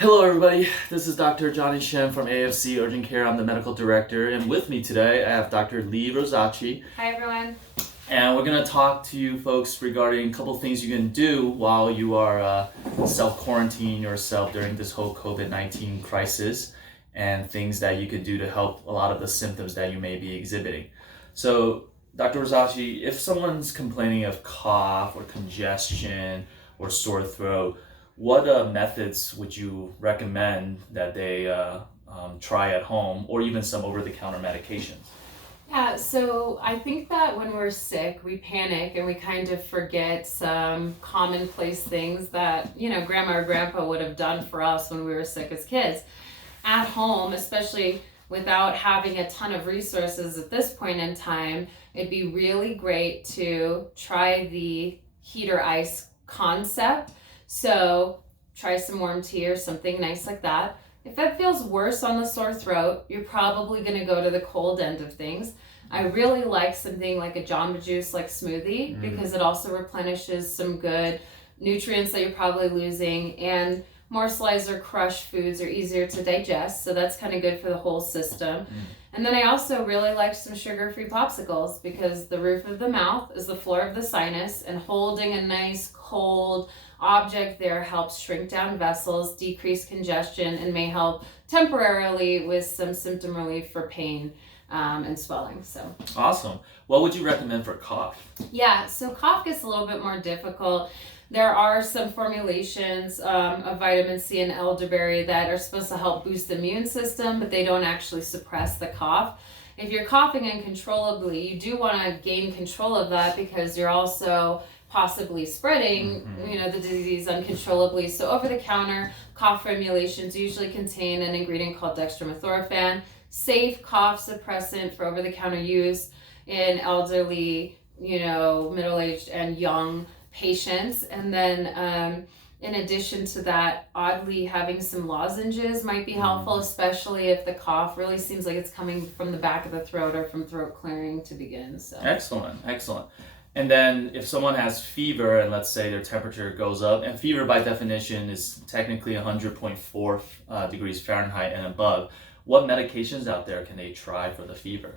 Hello everybody, this is Dr. Johnny Shen from AFC Urgent Care. I'm the medical director, and with me today I have Dr. Lee Rosacci. Hi everyone. And we're going to talk to you folks regarding a couple things you can do while you are self-quarantining yourself during this whole COVID-19 crisis, and things that you could do to help a lot of the symptoms that you may be exhibiting. So Dr. Rosacci, if someone's complaining of cough or congestion or sore throat, what methods would you recommend that they try at home, or even some over-the-counter medications? Yeah, so I think that when we're sick, we panic and we kind of forget some commonplace things that, grandma or grandpa would have done for us when we were sick as kids. At home, especially without having a ton of resources at this point in time, it'd be really great to try the heater ice concept. So try some warm tea or something nice like that. If it feels worse on the sore throat, you're probably going to go to the cold end of things. I really like something like a Jamba Juice like smoothie because it also replenishes some good nutrients that you're probably losing, and morselizer crushed foods are easier to digest, so that's kind of good for the whole system. And then I also really like some sugar-free popsicles because the roof of the mouth is the floor of the sinus, and holding a nice cold object there helps shrink down vessels, decrease congestion, and may help temporarily with some symptom relief for pain and swelling. So awesome. What would you recommend for cough? Yeah, so cough gets a little bit more difficult. There are some formulations of vitamin C and elderberry that are supposed to help boost the immune system, but they don't actually suppress the cough. If you're coughing uncontrollably, you do want to gain control of that because you're also possibly spreading, the disease uncontrollably. So over-the-counter cough formulations usually contain an ingredient called dextromethorphan, safe cough suppressant for over-the-counter use in elderly, middle-aged and young patients. And then in addition to that, oddly, having some lozenges might be helpful, especially if the cough really seems like it's coming from the back of the throat or from throat clearing to begin. So Excellent. And then if someone has fever and let's say their temperature goes up, and fever by definition is technically 100.4 degrees Fahrenheit and above, what medications out there can they try for the fever?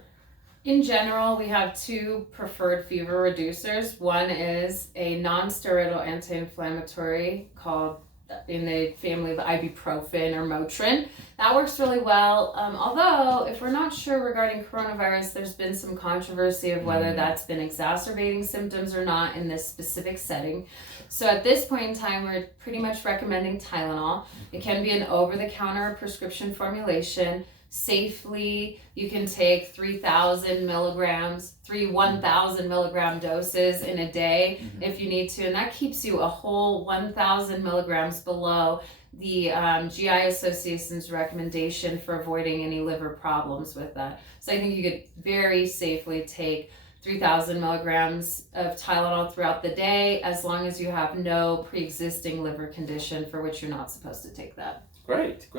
In general, we have two preferred fever reducers. One is a non-steroidal anti-inflammatory called in the family of ibuprofen or Motrin. That works really well. Although, if we're not sure regarding coronavirus, there's been some controversy of whether that's been exacerbating symptoms or not in this specific setting. So at this point in time, we're pretty much recommending Tylenol. It can be an over-the-counter prescription formulation. Safely, you can take 3,000 milligrams, 1,000 milligram doses in a day if you need to, and that keeps you a whole 1,000 milligrams below the GI Association's recommendation for avoiding any liver problems with that. So I think you could very safely take 3,000 milligrams of Tylenol throughout the day, as long as you have no pre-existing liver condition for which you're not supposed to take that. Great.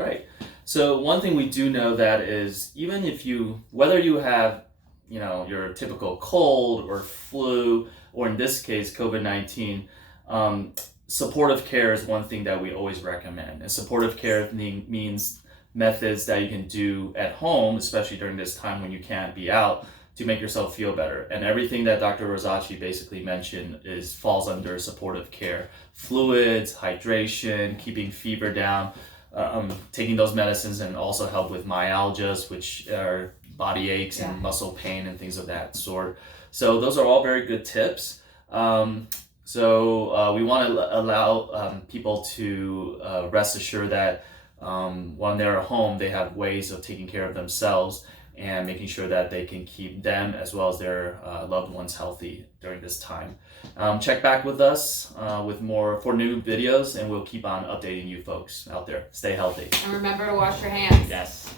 So one thing we do know that is, even if whether you have, your typical cold or flu, or in this case, COVID-19, supportive care is one thing that we always recommend. And supportive care means methods that you can do at home, especially during this time when you can't be out, to make yourself feel better. And everything that Dr. Rosacci basically mentioned falls under supportive care. Fluids, hydration, keeping fever down, taking those medicines, and also help with myalgias, which are body aches and muscle pain and things of that sort. So those are all very good tips. So we want to allow people to rest assured that when they're at home, they have ways of taking care of themselves and making sure that they can keep them as well as their loved ones healthy during this time. Check back with us with more for new videos, and we'll keep on updating you folks out there. Stay healthy. And remember to wash your hands. Yes.